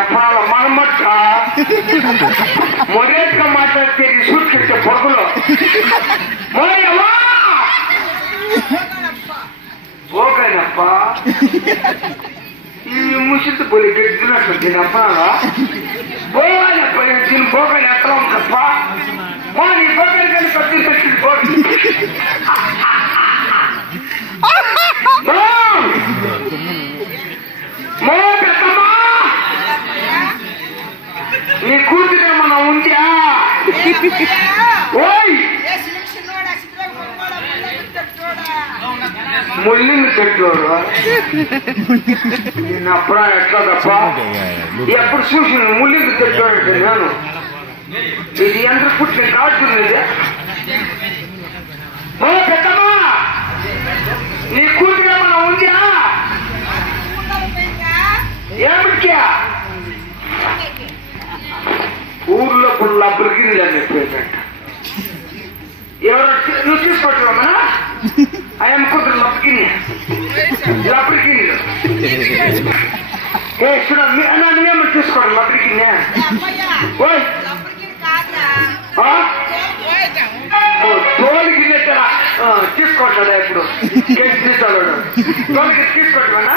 అప్పాల మనమట్ట మొరేట్గా మాట్లాడితే సూట్కెట్టే పొరుగులో మొరయమ్మా ఓకేనప్ప ఈ ముసితో పోయి గెట్టినట్లు తినప్పా పోవాలప్ప నేను తిని పోగానే ఎట్లా ఉందప్ప నీ పోగానే కానీ కత్తి పెట్టింది పోయి నీ కూతురేమన్నా ఉందా ఓయ్ ముల్లింది చెట్లోడు నేను అప్పుడా ఎట్లా తప్ప ఎప్పుడు చూసి ముల్లింది చెట్లోడు నేను ఇది ఎంత పుట్టిన కాడుతున్నది ఓ పెద్దమ్మా నీ కూతురేమన్నా ఉందా ఏమిటా ఊర్లో ఇప్పుడు లబ్బరికిని అని చెప్పేదంట ఎవరో నువ్వు తీసుకొచ్చావమ్మా ఆయన కూతురు లబ్బరికిని ఏ చూడ నువ్వేమో తీసుకోండి లబ్బరికిని తోలికి తీసుకోవట్లేదా ఇప్పుడు తీసుకోడు తోలికి తీసుకోవట్లేనా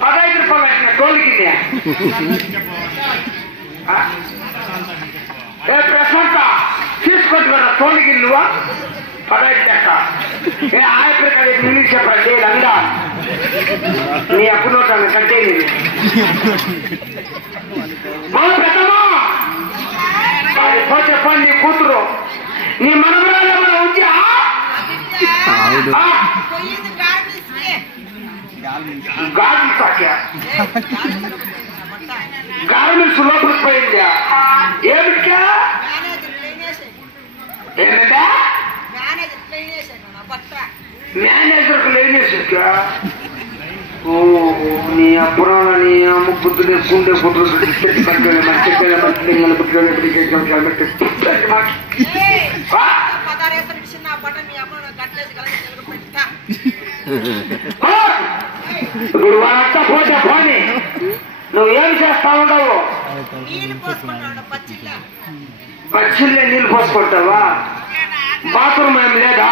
15 రూపాయలు వచ్చిన తోలికి ఏ ప్రశాంత తీసుకొట్టు కదా తోలికి నువ్వా 15 లెక్క ఏ ఆయన నిన్ను చెప్పండి రంగా నీ అప్పుడు కంటే పెద్దమ్మా చెప్పండి నీ కూతురు నీ మనవరాలు ఏమైనా ఉందా గాలి తాకా గార్మెంట్స్ లోపలికి పోయిందా ఏమిటా ఏమిటా మేనేజర్కు లేనేసా ఓ నీ అప్పురాల నీ అమ్మ బుద్ధులే కుండే బుద్ధులు ఇప్పుడు వాళ్ళంతా పోతే పోనీ నువ్వేం చేస్తా ఉండవు పచ్చిల్లే నీళ్ళు పోసుకుంటావా బాత్రూమ్ ఏం లేదా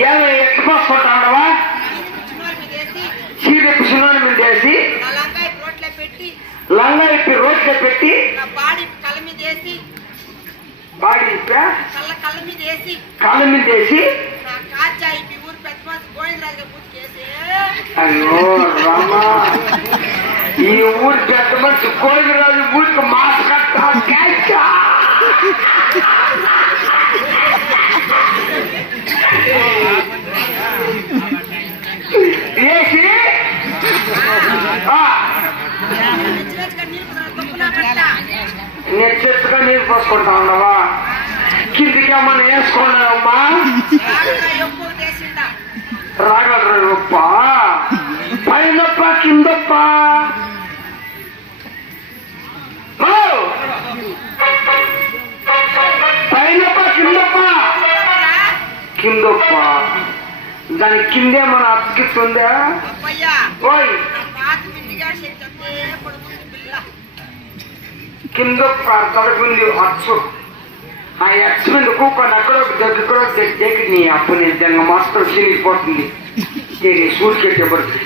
ఏమో ఎట్లు పోసుకుంటా ఉండవా చీరెప్పు సున్నాని మీద వేసి లంగా ఇప్పి రోడ్లో పెట్టి బాడీ కళ్ళ మీద వేసి అయ్యో రామా ఈ ఊరు పెద్ద మనిషి గోవిందరాజు ఊరికి మాస్ కట్టా వేసి నెచ్చెత్తుగా నీరు పోసుకుంటా ఉన్నావా కిందికి ఏమన్నా వేసుకున్నావమ్మా రాగలరప్ప పైనప్ప కిందప్ప పైనప్ప కిందప్ప కిందప్ప దాని కిందే మన అతికిస్తుందా ఓయ్ కిందప్ప తొలగింది అచ్చు ఆ ఎక్స్ మీద కూకొని అక్కడ దగ్గర దగ్గర నీ అప్పు నీ దెంగ మాత్రం చిరిగిపోతుంది సూట్ పెట్టేపడుతుంది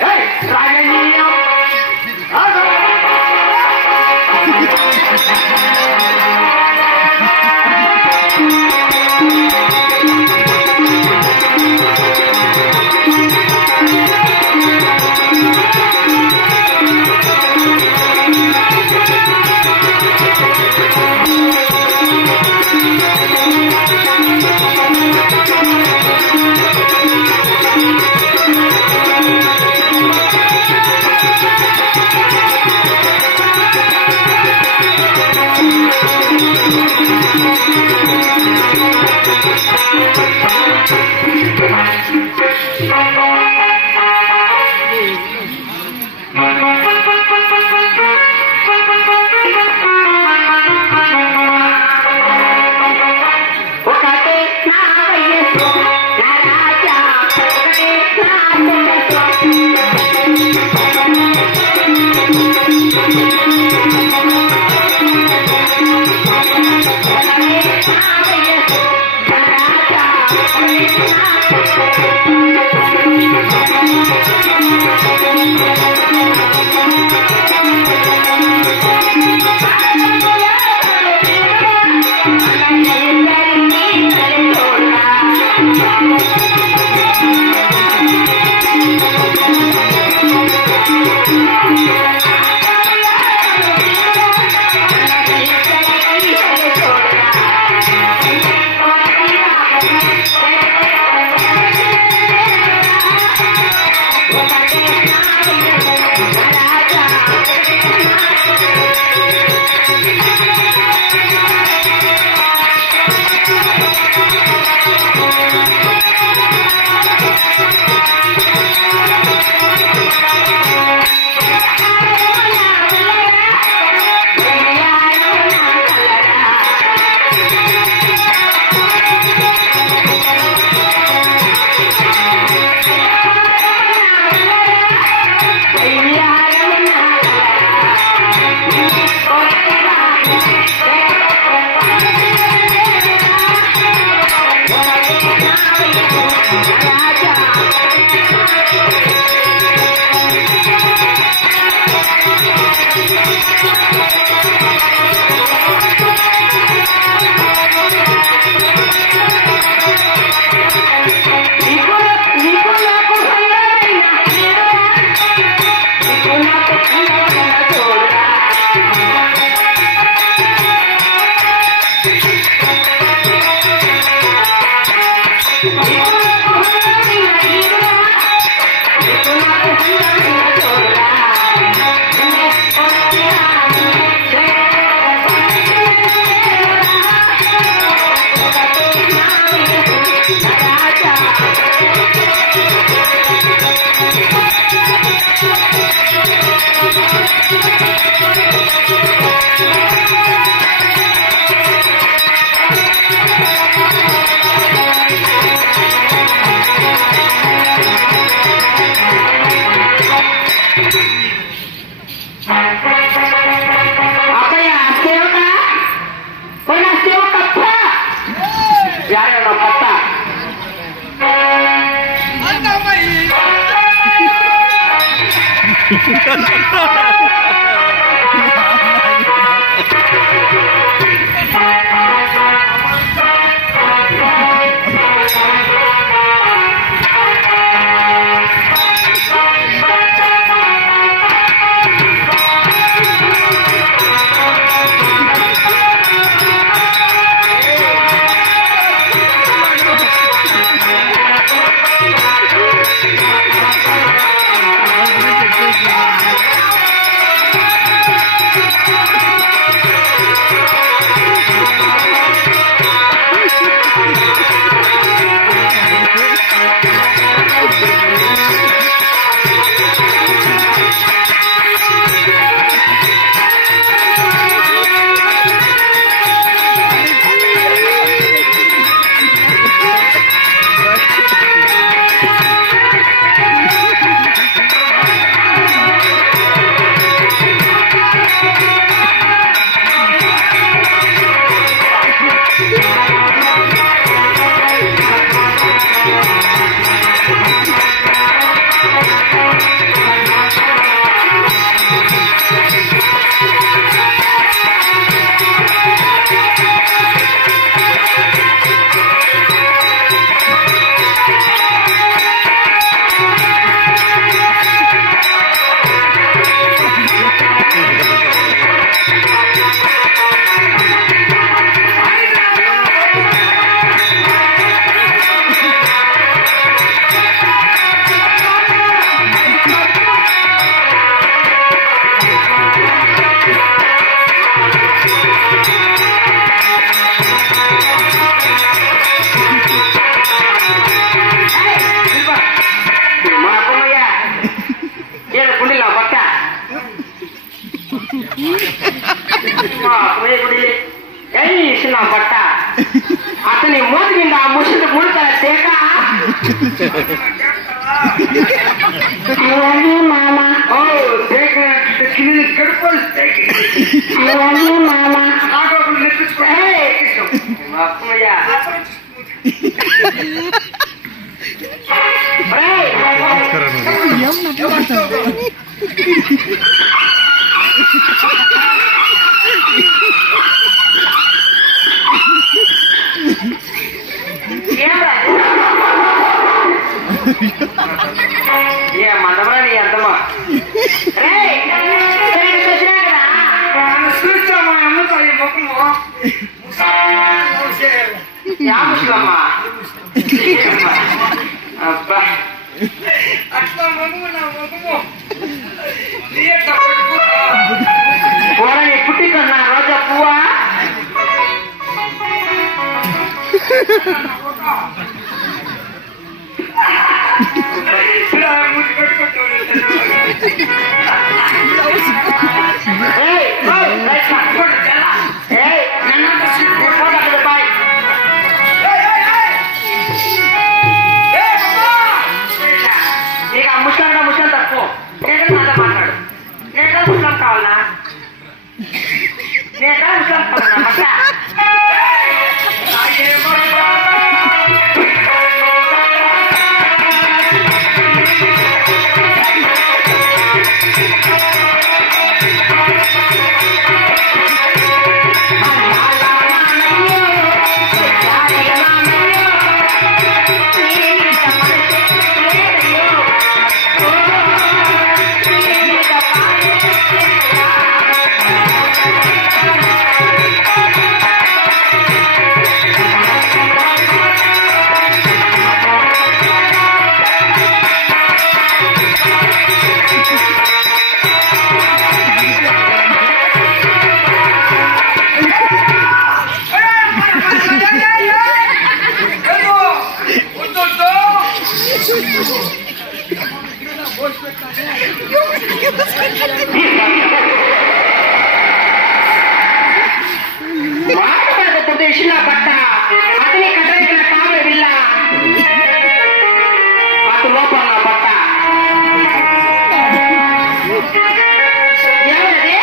బట్ట అతని మూతి కింద ఆ ముసుడు ముడతల తేక మామ ఓ తేక కింద కడుపులు మామ ఆటోకులు నెప్పించుకో అమ్మయ్యా ఏ మందమా నీ అర్థమా చూస్తామా అమ్ముతాయి ముఖము ముసలమ్మా అబ్బా అట్లా ముఖము నా ముఖము పోరని పుట్టికన్నా రోజా పువ్వా ముసలి తక్కువ నేను మాట్లాడు నేను ముసలం కావాలనా నేను ముసలం కావాలన్నా ఇషిలా బట్ట అతని కట్టరైన తామర విల్ల అటు లోపల బట్ట ఏమన్నది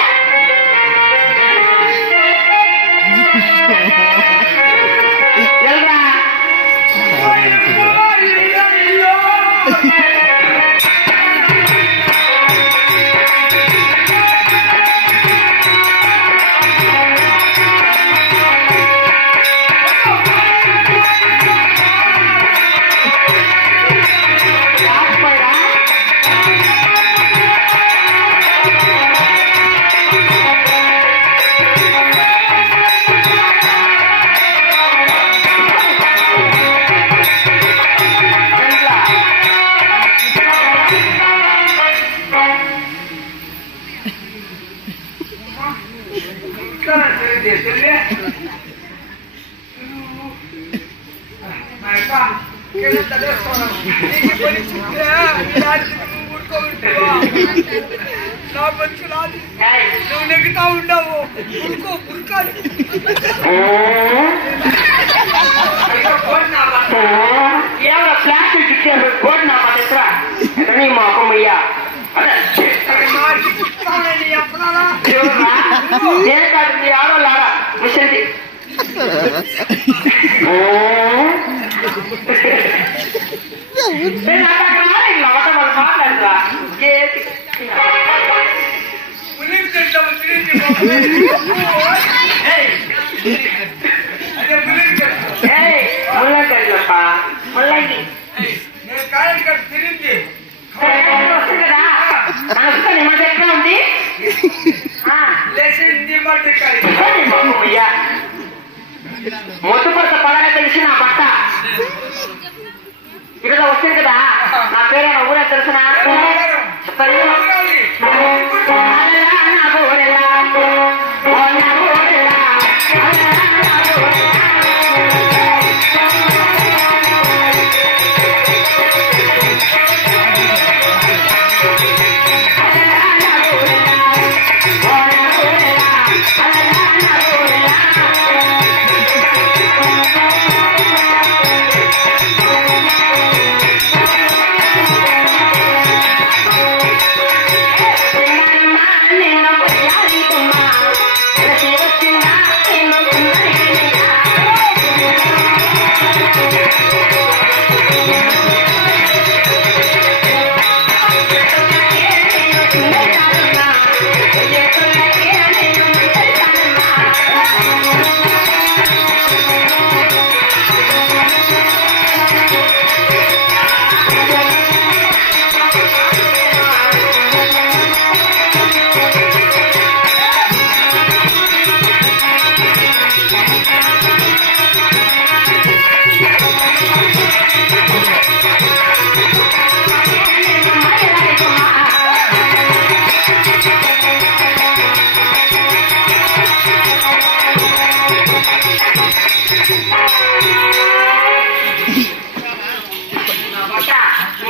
వెళ్ళరా నువ్వు నెగ్గుతా ఉండవు ఏమో ప్లాస్టిక్ ఇచ్చారు కోడి నా పట్ల నీ మొక్కమయ్యా ఏ కాదు నీ ఆడవాళ్ళారా మిషన్ మాట్లాడరా ముళ్ళప్ప ముళ్ళకి తిరిగి వస్తుంది కదా నీ మాట ఎట్లా ఉంది మొత్తుపడత పడగా తెలిసి నా బట్ట ఇక్కడ వస్తుంది కదా నా పేరైనా ఊరే తెలుసునా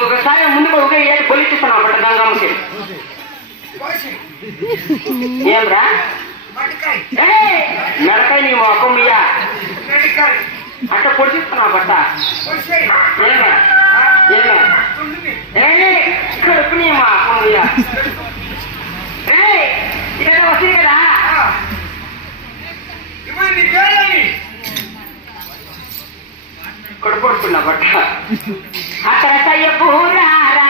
ఒకసారి ముందుకు ఒక ఏడు పొలిస్తున్నావు బట్ట గంగమ్మకి ఏమ్రా మెడకాయ నీ మొక్కమ్మయ్యా అట్ట పొడిచిస్తున్నావు బట్ట ఏమా కడుపు నీ మా అక్కమ్మయ్యా ఇక్కడ వస్తుంది కదా కొడుకున్నా బట్ట అక్కడ సయ్యపూరారా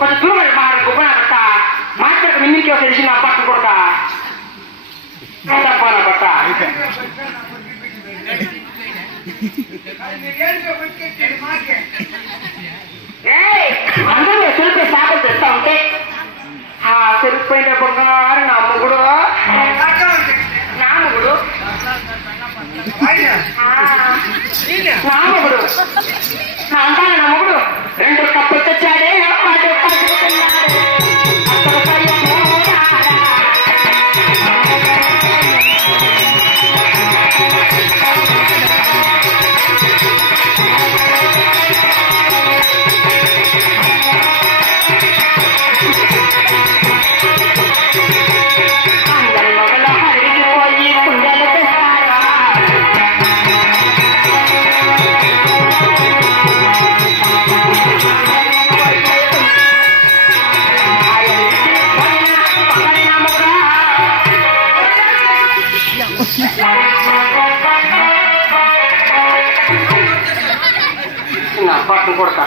కొంచెం దూరం గుబ్బన బట్ట మాత్రం నిన్నికి తెలిసిన అప్పట్టు కొడక తప్పన బట్ట అందరూ చెరుపే చేపలు తెస్తా ఉంటే ఆ చెరుపుపోయిన బంగారు నా మొగుడు నా మొగుడు నా అంటాను నా మొగుడు 2 కప్పులు తెచ్చాడే పట్టు కొడక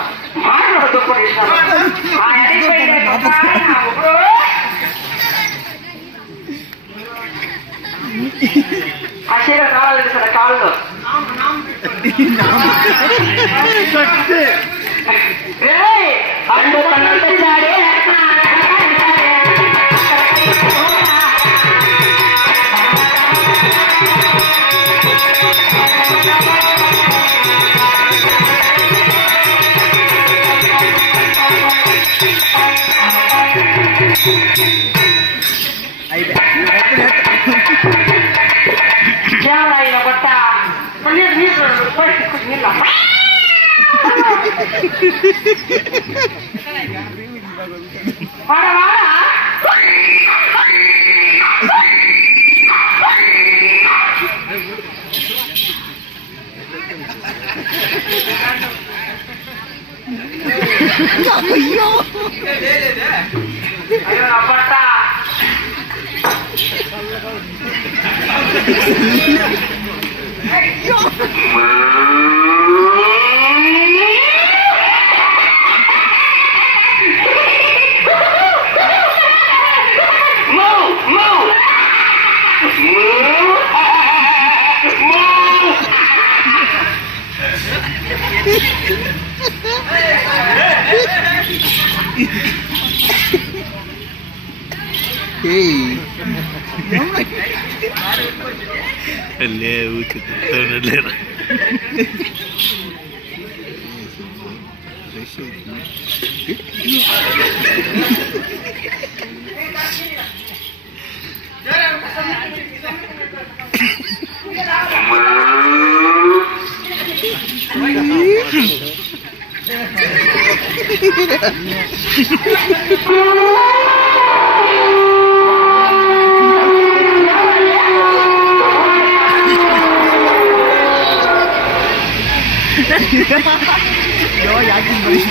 మాట్లాడు దుప్పటి ఇస్తాను ఆ చీర కావాలి సార్ కాళ్ళు అయ్యో బట్ట Ja, yakin ba rin?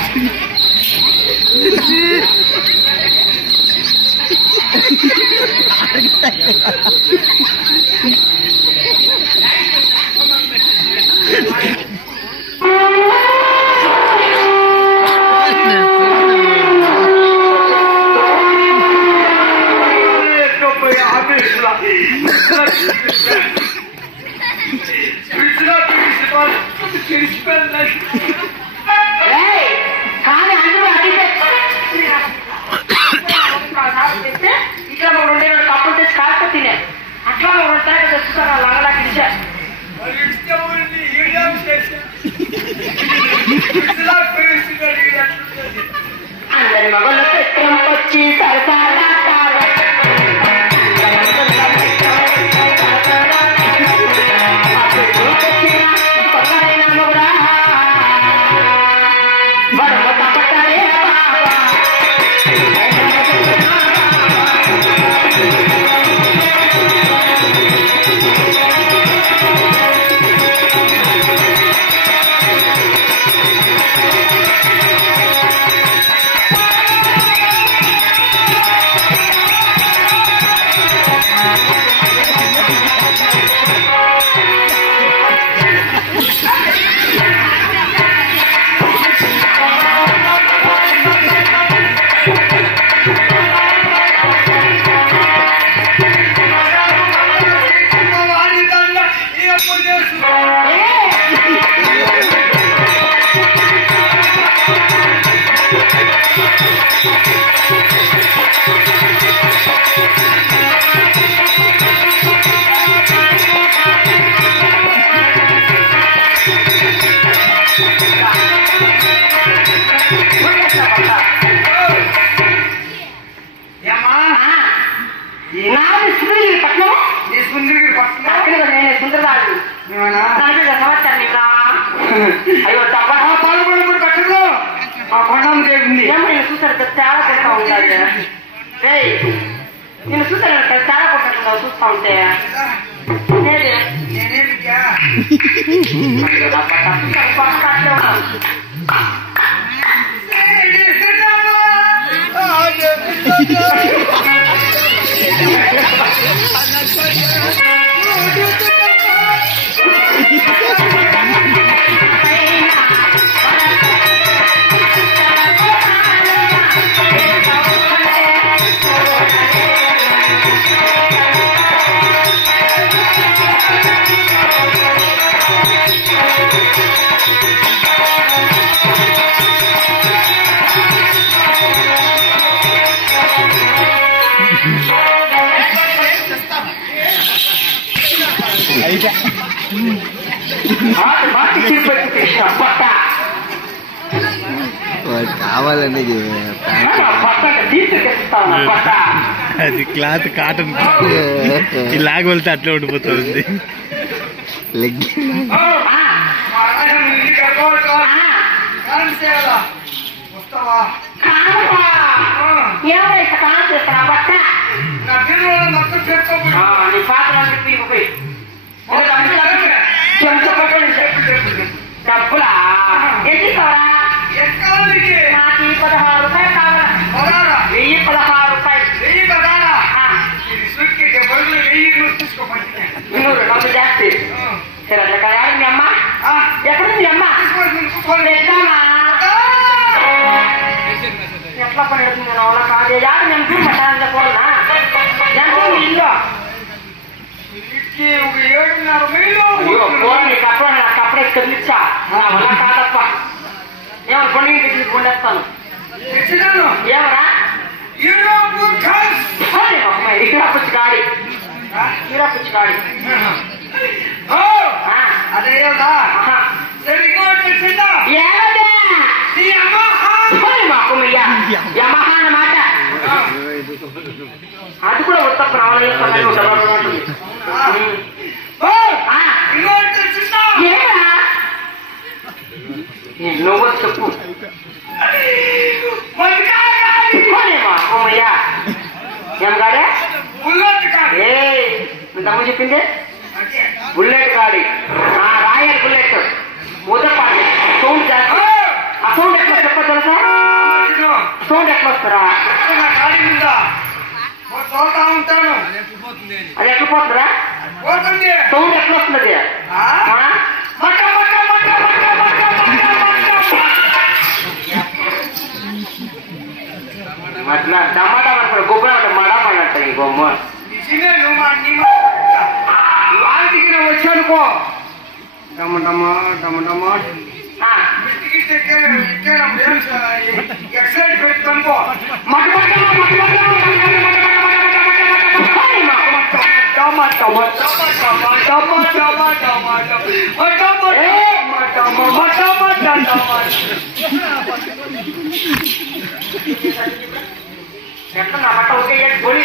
కానీ అందరూ అడిగితే ఇట్లా ఒక 2 కప్పులు తెచ్చి కాస్త తినే అట్లా ఒక 2 తెచ్చుతారు లంగలా ఇచ్చా అందరి మగళ్ళు చిత్రం వచ్చి సరసాలా అయ్యో తప్ప పాల్గొనప్పుడు కట్టదు ఆ కొండం దేవుంది ఏమైనా చూసారు తేడా కొడతా ఉంటాడు నేను చూసాను తేడా కొట్టకుండా చూస్తా ఉంటే పట్ట కావాలని పట్ట తీసుకెళ్తాను పట్ట. అది క్లాత్ కాటన్ లాగి వెళ్తే అట్లా ఉండిపోతుంది. లెగ్ ఏమైతే కాలం చేస్తున్నా పట్ట నీ పాత్రలు పోయి డబ్బులా ఎందుకోరా? నాకు 16 రూపాయలు కావాలా? 1016 రూపాయలు. నూరు డబ్బు జాస్తి. సరే అట్లా కదా మీ అమ్మ ఎక్కడుంది మీ అమ్మ? ఎట్లా పని పెడుతుంది వాళ్ళ కాదు యారు నేను చూడమంటా పోనా ఎంత ఇల్లు కప్పుడే నాకు కప్పుడే తెలిచ్చా నా వల్ల కాదప్ప. ఏమన్నా కొండ పెట్టి కొండేస్తాను ఏమరా ఇక్కడ పుచ్చి గాడి ఇక్కడ పుచ్చి గాడి యమహా అన్నమాట. అది కూడా ఉత్త ప్రాణం నువ్వు చెప్పు ఏం గాడే తమ్ము చెప్పింది బుల్లెట్ గాడి రాయల్ బుల్లెట్ ఉదపాటి సౌండ్ చేస్తా. ఆ సౌండ్ ఎట్లా చెప్ప తెలుసా? సౌండ్ ఎట్లా వస్తారా? అది ఎట్లా పోతుందా? సౌండ్ ఎట్లా వస్తుంది? అట్లా టమాటా పడుతుంది గొప్ప మడా పడినట్టు ఈ బొమ్మ వాటికి వచ్చానుకో టమాటమా టమాటమా ఎక్సైజ్ పెట్టుకో ఎట్లా నా బట్ట ఒకే పోలి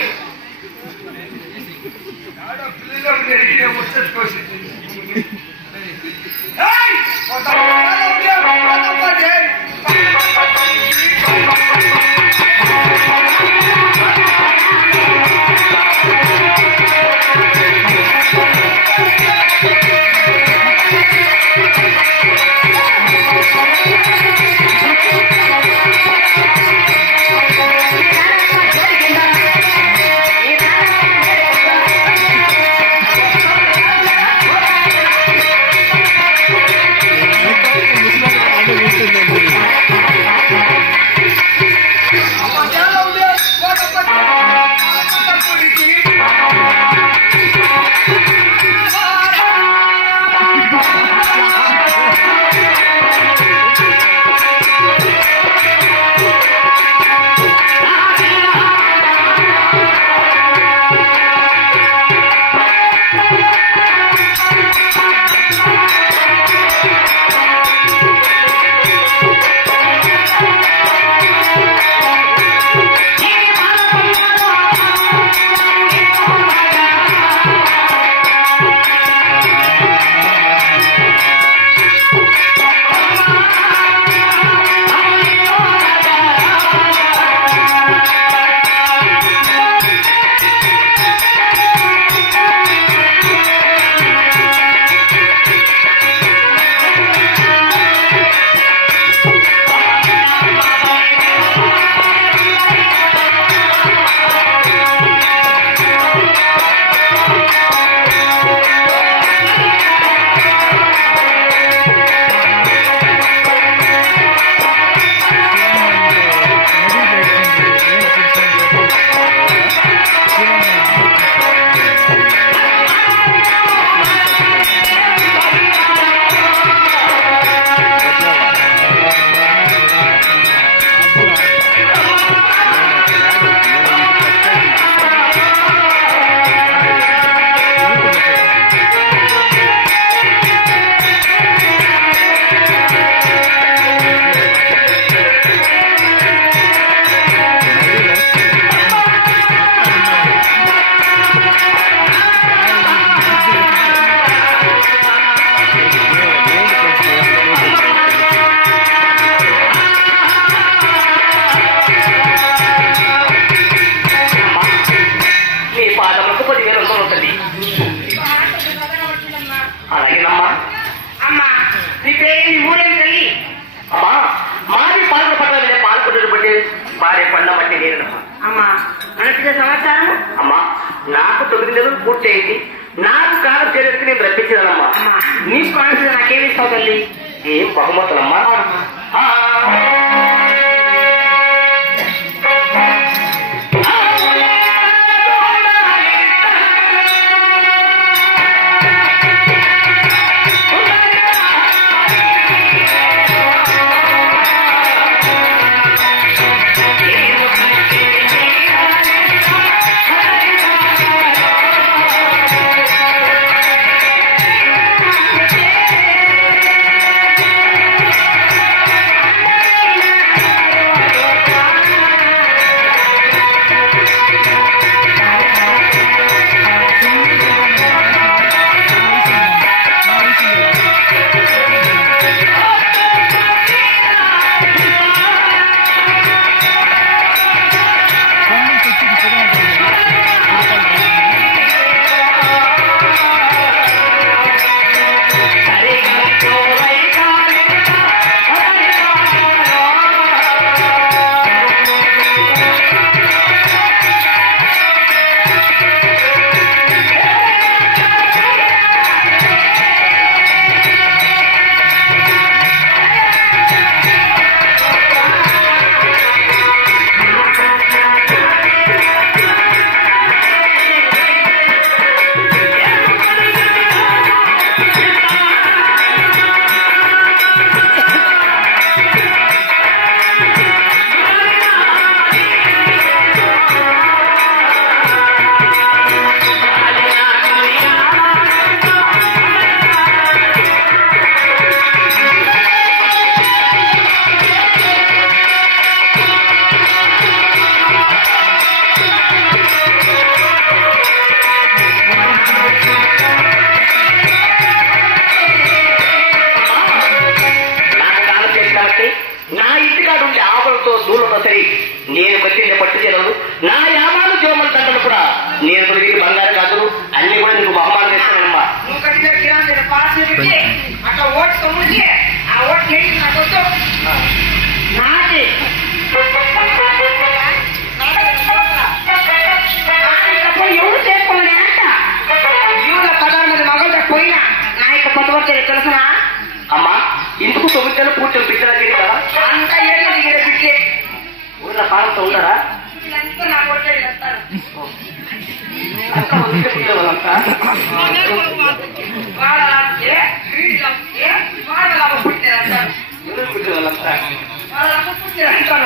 మీ ఊరేం తల్లి? అమ్మా మాది పాల్గొనపడ్డ పాల్గొంటు బట్టి భార్య పండ బట్టి నేను అమ్మా మనకి సమాచారం. అమ్మా నాకు 9 నెలలు పూర్తయింది. నాకు కాలం చేరేందుకు నేను రప్పించానమ్మా. అమ్మా నీకు కావాల్సింది నాకేమి ఇస్తావు తల్లి? ఏం బహుమతులమ్మా? నేను పట్టిన పట్టు చీరలు నా యామాలు జోమల దండలు కూడా నేను తొలగి బంగారు కాదు అన్ని కూడా నీకు బహుమానం చేస్తానమ్మా. నువ్వు కట్టిన కిరాణా పాస్ పెట్టి అట్లా ఓటు తమ్ముడికి ఆ ఓటు నెట్టి నాకు వద్దు. నాది ఎవరు చేసుకోమని అంట జీవుల 16 మంది మగలు పోయినా నా యొక్క పొద్దువచ్చేది తెలుసునా? అమ్మా ఇందుకు 9 నెలలు పూర్తి బిడ్డలకి కదా అంత ఏళ్ళు దిగిన బిడ్డే ఊళ్ళో పాలతో ఉన్నారా? వీళ్ళంతా నా కొడుకు వెళ్తారు. వాళ్ళంతా వాళ్ళే వీళ్ళే వాళ్ళ పుట్టినంటారు వాళ్ళంతా వాళ్ళ పుట్టినంటారు.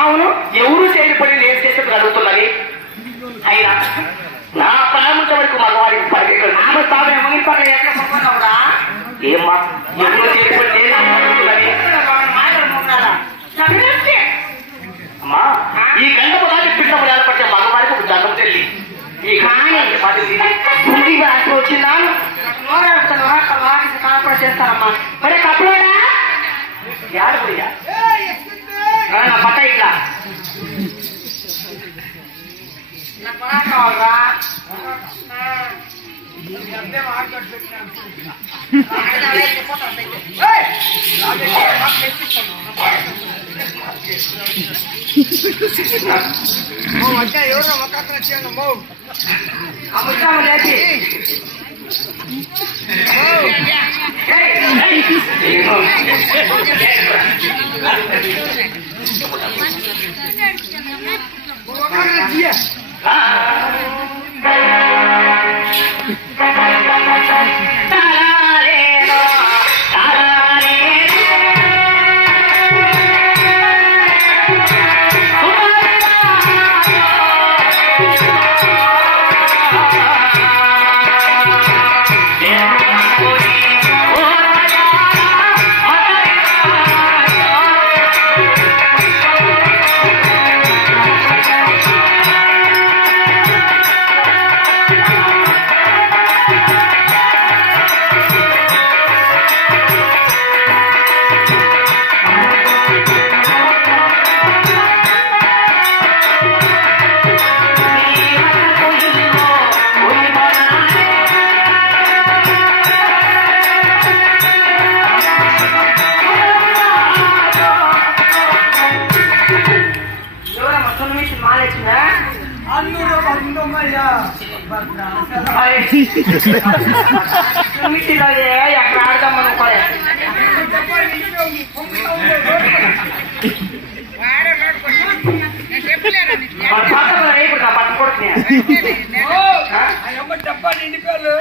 అవును ఎవరు చేయబడి నేను చేస్తే కలుగుతున్నది. అయినా నా ప్రాముఖ్య వరకు మగవారికి పరిగెత్తాడు ఏమ్మా ఎవరు చేయబడి నేను వచ్చా నా పట్ట ఇట్లా నా పడా కావాలరా ఎవరో ఒక అక్కడ వచ్చాను లేచి ఎక్కడ ఆడదామని డబ్బా నిండిపోయారు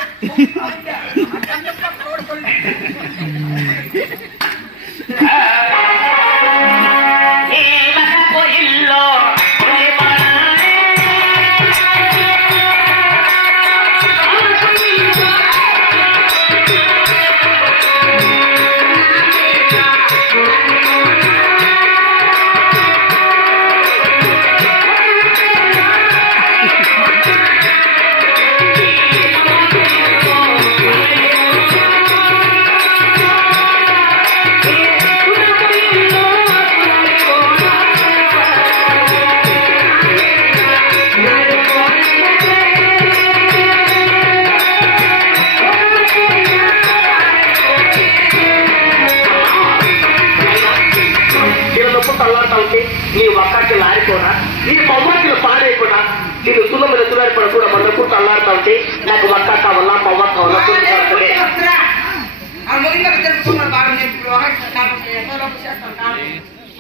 నీ ఒక్కకి లారిపోనా నీ పవ్వాకి పాడైపోనా నేను సున్న మీద సులారిపోయినా కూడా మనకు అల్లాడుతా ఉంటే నాకు ఒక్క కావాలా పవ్వ కావాలా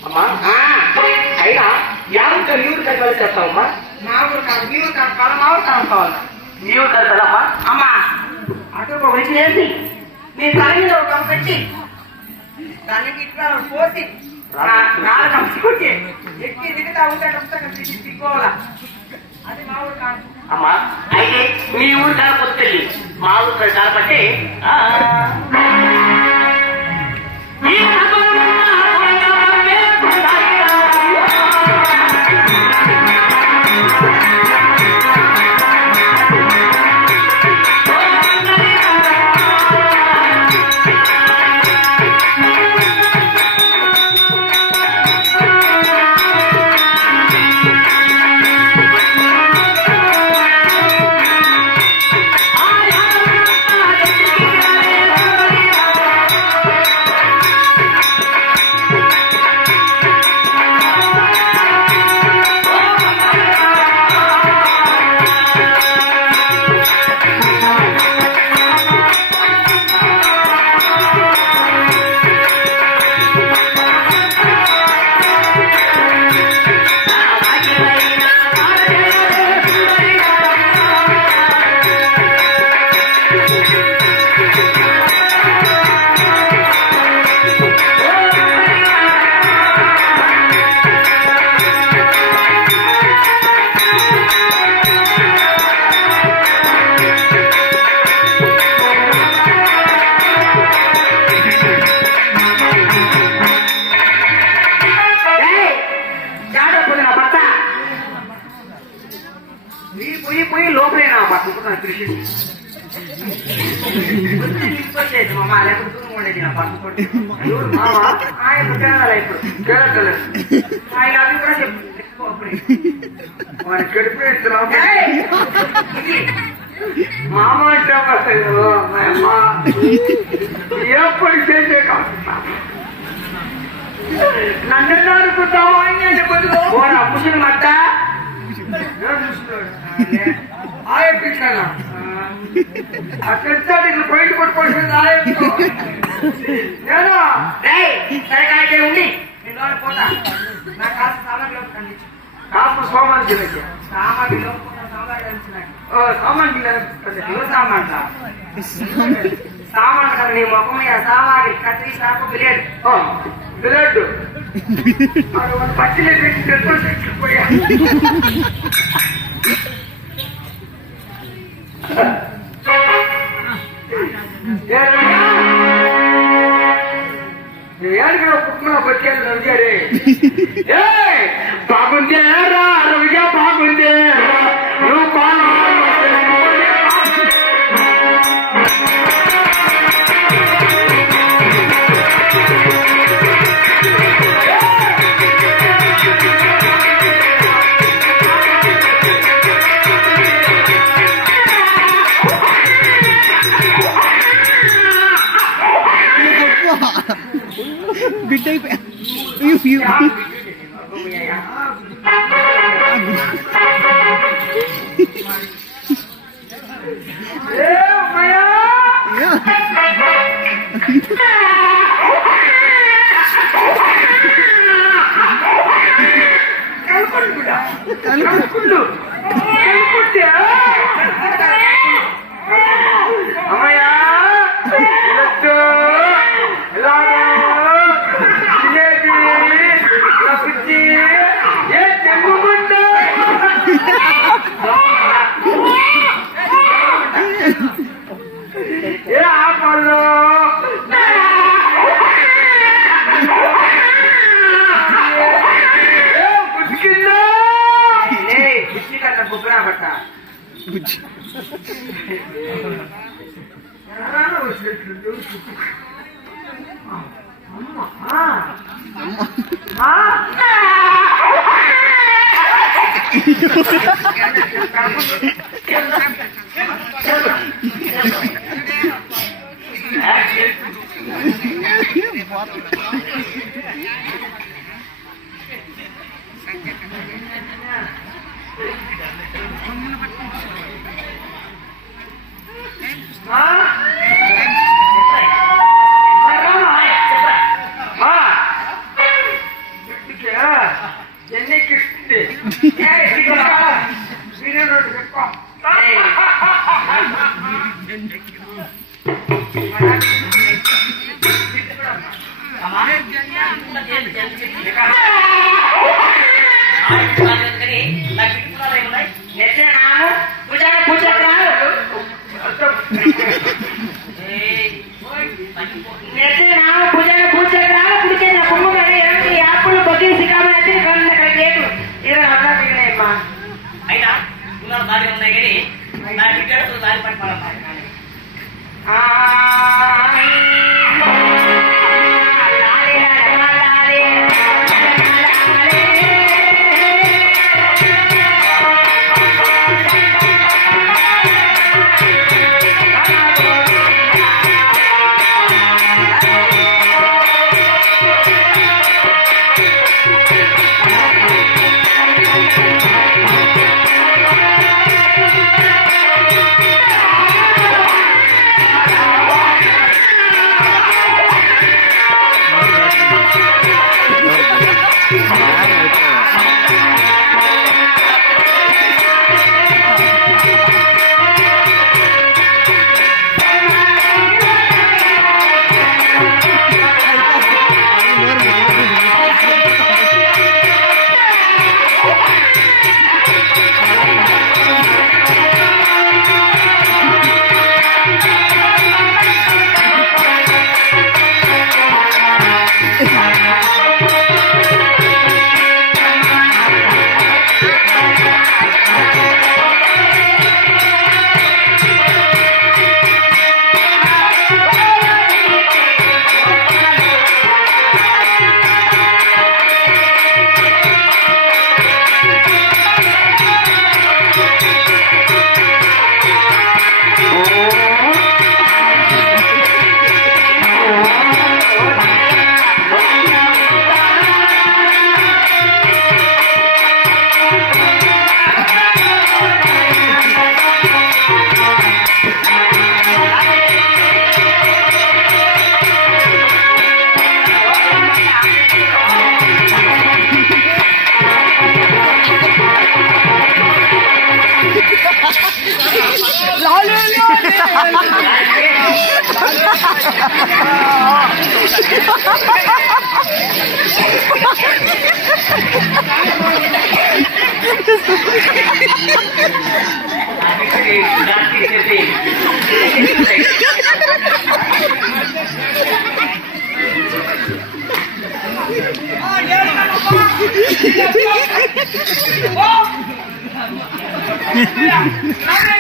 అమ్మా అయినా యావక్క నీవు కలిసి చేస్తావమ్మా నీవు కావాలా నీవు కలుతాడమ్మా అమ్మా అటు వచ్చినేసి నీ తల మీద ఒక పెట్టి దానికి ఇట్లా పోసి నాలుగు ఎక్కి దిగుతా ఉంటాడు దిక్కోవాలా అది మా ఊరు కాదు అమ్మా అయితే మీ ఊరు కాకపోతే మా ఊరు కాబట్టి పోయి లోపలేనా పట్టుకుంటున్నాను కృషి మా లేకపోతే ఉండేది నా పక్కన ఆయన పుట్టాలి ఇప్పుడు ఆయన అవి కూడా చెప్పు వాడు గడిపేస్తున్నావు మామ అంటే అసలు మా అమ్మ ఎప్పటి చేసే కాదు నన్ను అనుకుంటావు ఆయన పుట్టిన మట్ట అక్కడ బయట పట్టుకోవాల్సింది సరే ఉండి నేను పోతా నాకు కాస్త సామాన్లు కాస్త సోమాన్కి సామాన్లు సామాన్ కదా నీ ముఖం మీద సామాన్ కత్తి సాకు బిలేడ్ బిలేడ్ పచ్చిలే పెట్టి తెచ్చిపోయా ఏడుగా పుట్టిన వచ్చాను రవిగారే బాగుందే రా రవిగా బాగుందే నువ్వు బిడ్డ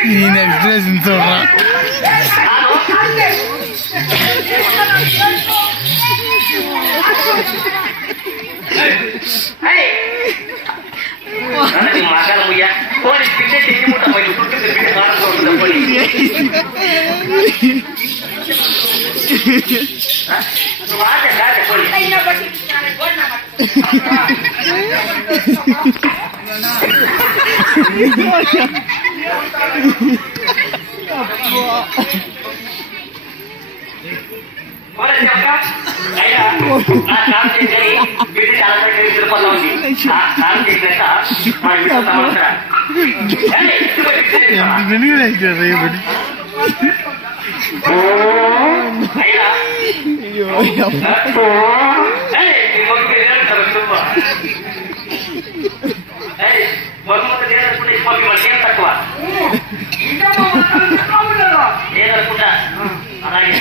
నేను ఎక్స్ప్రెషన్ చూడరా మాకాల ముయ్య పోనీ పిచ్చే చెయ్యి ముట్ట పోయి పుట్టింది పిచ్చ కారణం పోనీ వాటే కాదే పోనీ బిడ్డ చాలా తిరుపతి ఉంది ఎంత వెనుక తక్కువ లేదనుకుంటా అలాగే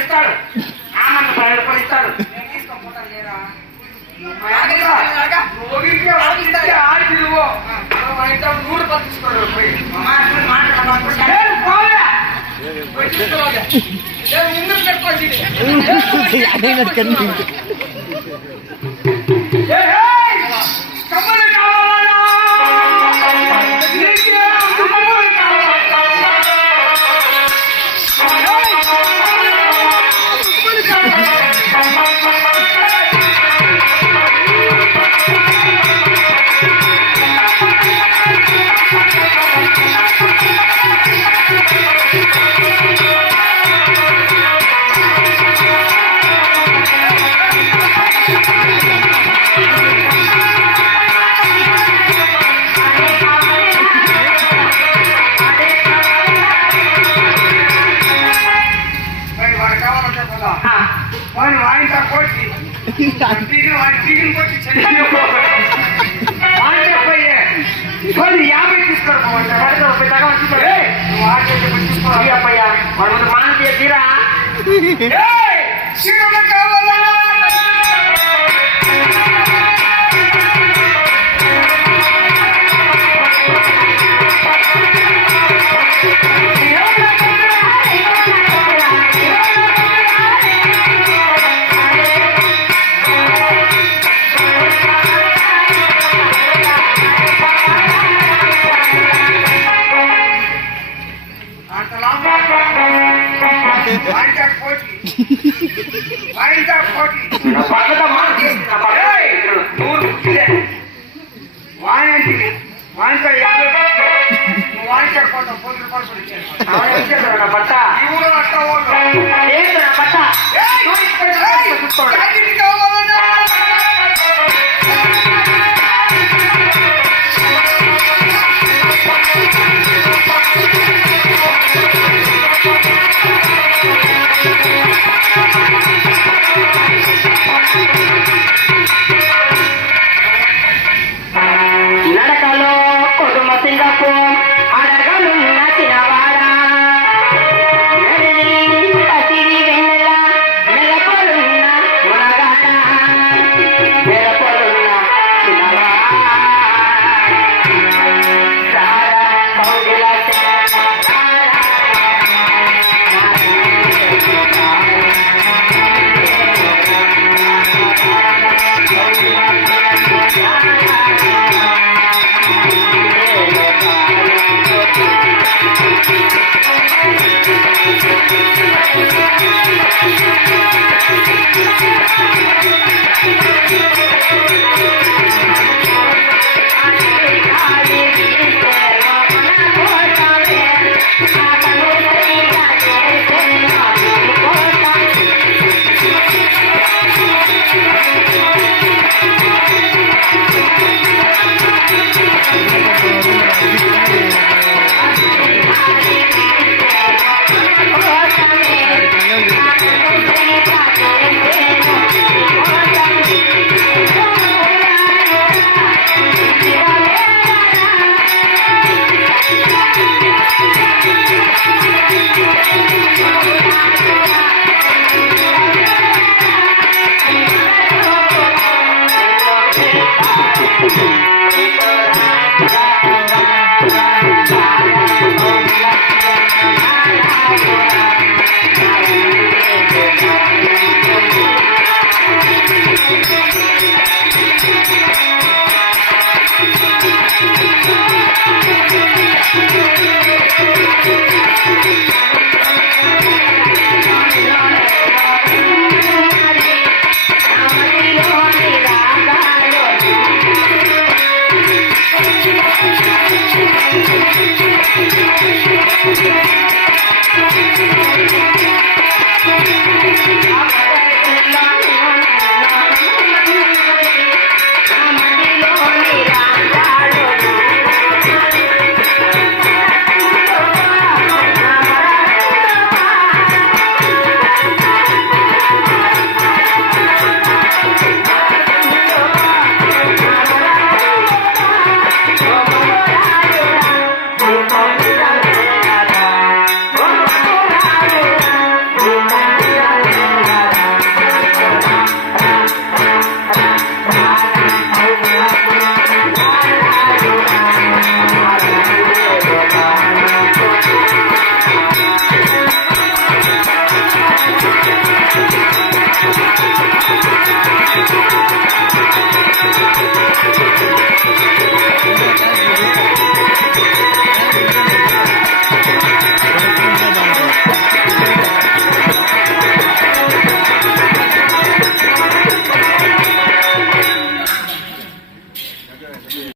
ఇస్తాడు ఆమంత ప్రయోజనం ఇస్తాడు నూరు పట్టిస్తాడు యాభై తీసుకోపోయా మానసీయ తీరా కావాలా నడకలో కుటుంబ సింగపూర్ అడగలు నచ్చినవాడా ఆ